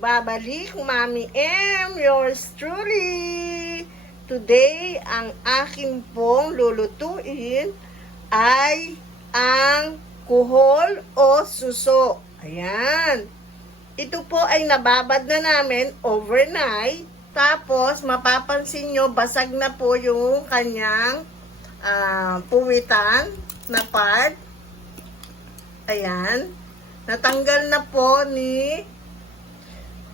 Nagbabalik, Mami M, yours truly. Today, ang akin pong lulutuin ay ang kuhol o suso. Ayan. Ito po ay nababad na namin overnight. Tapos, mapapansin nyo, basag na po yung kanyang ah, puwitan na part. Ayan. Natanggal na po ni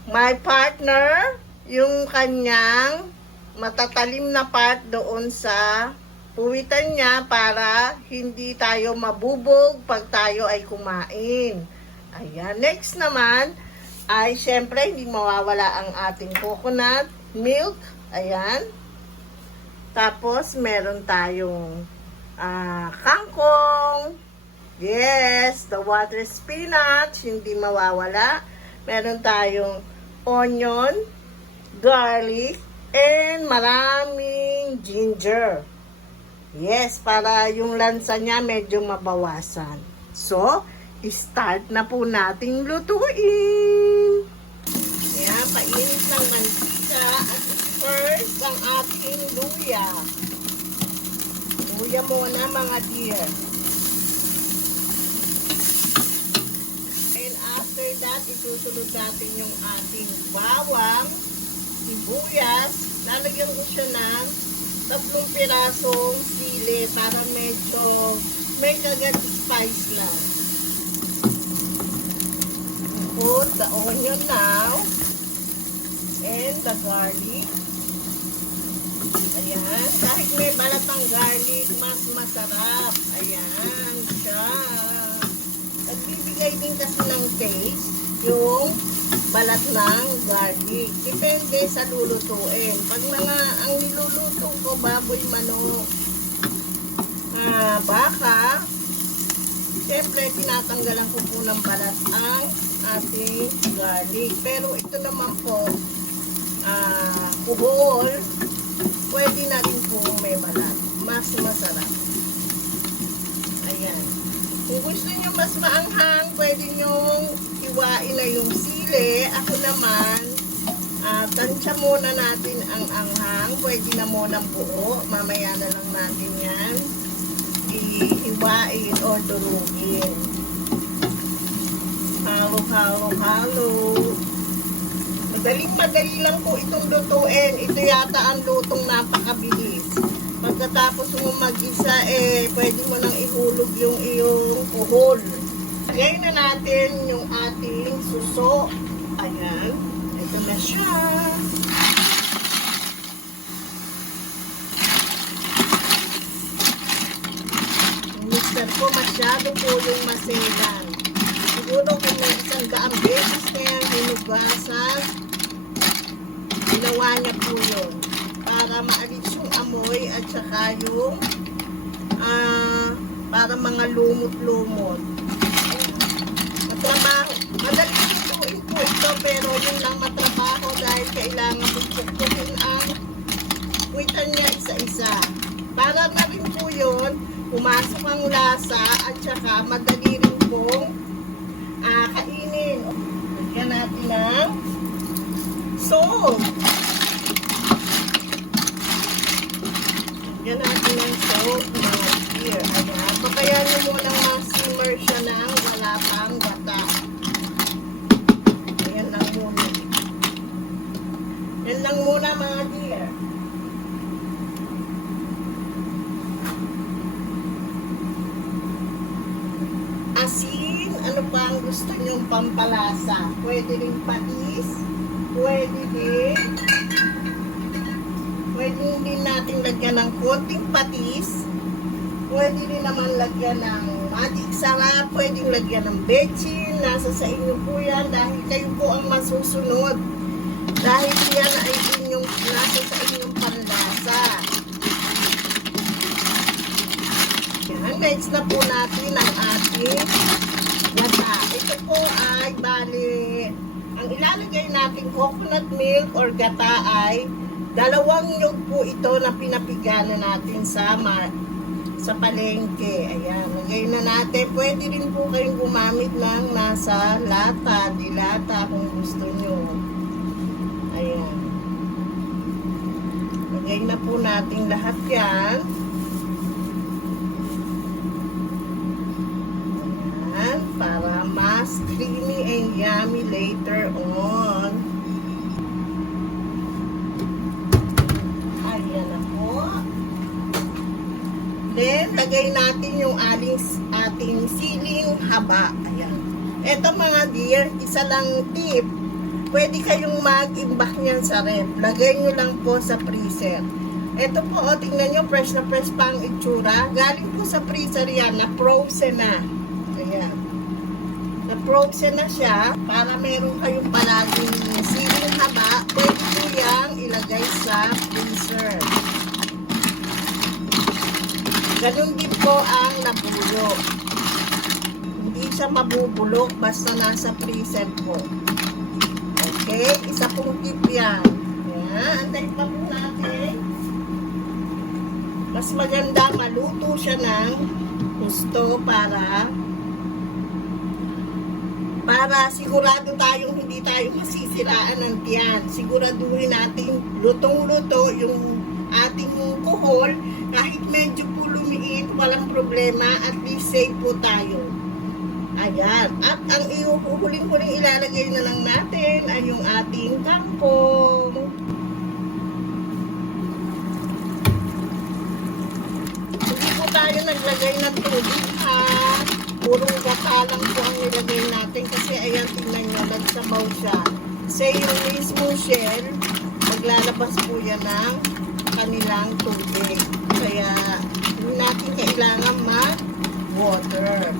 my partner yung kanyang matatalim na part doon sa puwitan niya para hindi tayo mabubog pag tayo ay kumain. Ayan. Next naman ay syempre hindi mawawala ang ating coconut milk. Ayan. Tapos meron tayong ah, kangkong. Yes, the water spinach, hindi mawawala. Meron tayong onion, garlic, and maraming ginger. Yes, para yung lansa niya medyo mabawasan. So, start na po nating lutuin. Ayan, painit ng mantika at first ang ating luya. Luya muna mga dear. Isusunod natin yung ating bawang, sibuyas. Lalagyan ko siya ng tatlong pirasong sili para medyo may kagat spice lang. Put the onion now and the garlic. Ayan. Kahit may balat ang garlic, mas masarap. Ayan siya. Nagbibigay din kasi ng taste yung balat ng garlic. Depende sa lulutuin. Pag mga ang niluluto ko, baboy, manok, ah, baka, Siyempre, tinatanggalan ko po ng balat ang ating garlic. Pero ito naman po, ah, kuhol, pwede na rin po may balat. Mas masarap. Ayan. Kung gusto nyo mas maanghang, pwede nyo iwain na yung sili. Ako naman, ah, tansya muna natin ang anghang. Pwede na muna buo. Mamaya na lang natin yan ihiwain o durugin. Halo, halo, halo. Madaling madali lang po itong lutuin. Ito yata ang lutong napakabilis. Pagkatapos mo mag-isa, eh, pwede mo nang ihulog yung iyong kuhol. Lagay na natin yung ating suso. Ayan. Ito na siya. Yung Mixer ko masyado po yung maselan. Siguro kung may isang daang beses na yan hinugasan, ginawa niya po yun. Para maalis yung amoy at saka yung ah, para mga lumot-lumot. Matrabaho. Madali lutuin po ito pero yun lang matrabaho dahil kailangan mo pukpukin ang kuitan niya isa-isa. Para na rin po yun, pumasok ang lasa at saka madali rin pong ah, kainin. Lagyan natin ng salt. Lagyan natin ng salt mga dear. Ayan. Papayan nyo muna ma-simmer siya ng wala pang gata. Ayan lang muna. Yan lang muna mga dear. asin, ano pa ang gusto nyong pampalasa. Pwede rin patis, pwede din, pwede din natin lagyan ng konting patis, pwede din naman lagyan ng matik sarap, pwede lagyan ng bechin, nasa sa inyo po yan dahil kayo po ang masusunod. Dahil yan ay inyong, nasa sa inyong panlasa. Yan, next na po natin ang ating. Ito po ay bali, ang ilalagay natin coconut milk or gata ay dalawang nyug po ito na pinapigana natin sa sa palengke. Ayan, lagay na natin. Pwede rin po kayong gumamit ng nasa lata, dilata kung gusto nyo. Ayan. Lagay na po natin lahat yan. Ayan, para mas creamy yummy later on. Ayan na po. Then, lagay natin yung ating, ating siling haba. Ayan. Ito mga dear, isa lang tip. Pwede kayong mag-imbak niyan sa ref. Lagay nyo lang po sa freezer. Ito po, oh, tingnan nyo, fresh na fresh pa ang itsura. Galing po sa freezer yan, na frozen na. Ayan. Na frozen na siya, para meron kayong palaging siling haba, pwede po yang ilagay sa freezer. Ganun din po ang nabulo. Hindi siya mabubulok basta nasa freezer po. Okay? Isa pong tip yan. Ayan. Antayin pa po natin. Mas maganda maluto siya ng gusto para para sigurado tayong hindi tayo masisiraan ng tiyan. Siguraduhin natin lutong-luto yung ating kuhol kahit medyo po lumiit, walang problema, at least safe po tayo. Ayan. At ang iuhuling-huling ilalagay na lang natin ay yung ating kangkong. Hindi po tayo naglagay ng tubig. Purong gata lang po ang nilagay natin kasi ayan tingnan nyo, nagsabaw siya. Kasi yung mismo shell, maglalabas po yan ng kanilang tubig. Kaya natin kailangan mag-water.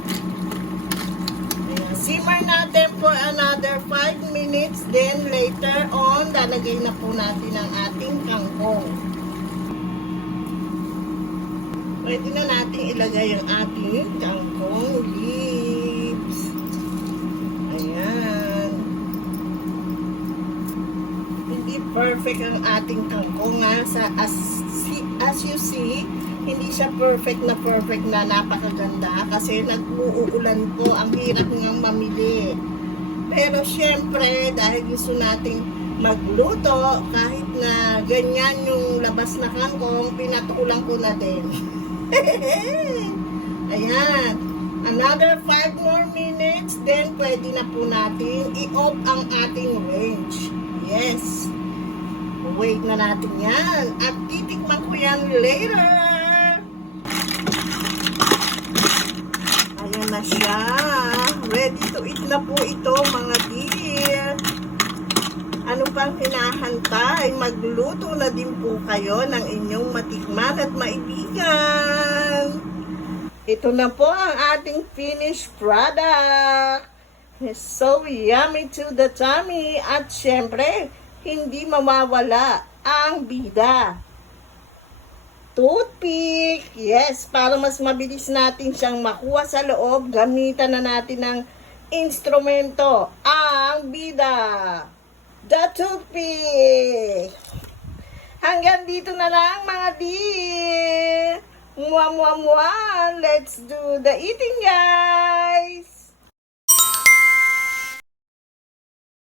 Ayan. Simmer natin for another 5 minutes. Then later on, lalagay na po natin ang ating kangkong. Pwede na natin ilagay ang ating kangkong leaves. Ayan. Hindi perfect ang ating kangkong ha. Sa, as, as you see, hindi siya perfect na perfect na napakaganda kasi nag-uulan po. Ang hirap ngang mamili. Pero syempre, dahil gusto nating magluto, kahit na ganyan yung labas na kangkong, pinatukulang ko na din. Ayan. Another 5 more minutes, then pwede na po natin i-off ang ating range. Yes. Wait na natin yan. At titikman ko yan later. Ayan na siya. Ready to eat na po ito, mga dear. Ano pang hinahantay? Magluto na din po kayo ng inyong matikman at maibigan. Ito na po ang ating finished product. It's so yummy to the tummy. At syempre, hindi mawawala ang bida. Toothpick. Yes, para mas mabilis natin siyang makuha sa loob, gamitan na natin ng instrumento, ang bida. The toothpick. Hanggang dito na lang mga dear. Mua mua mua. Let's do the eating guys.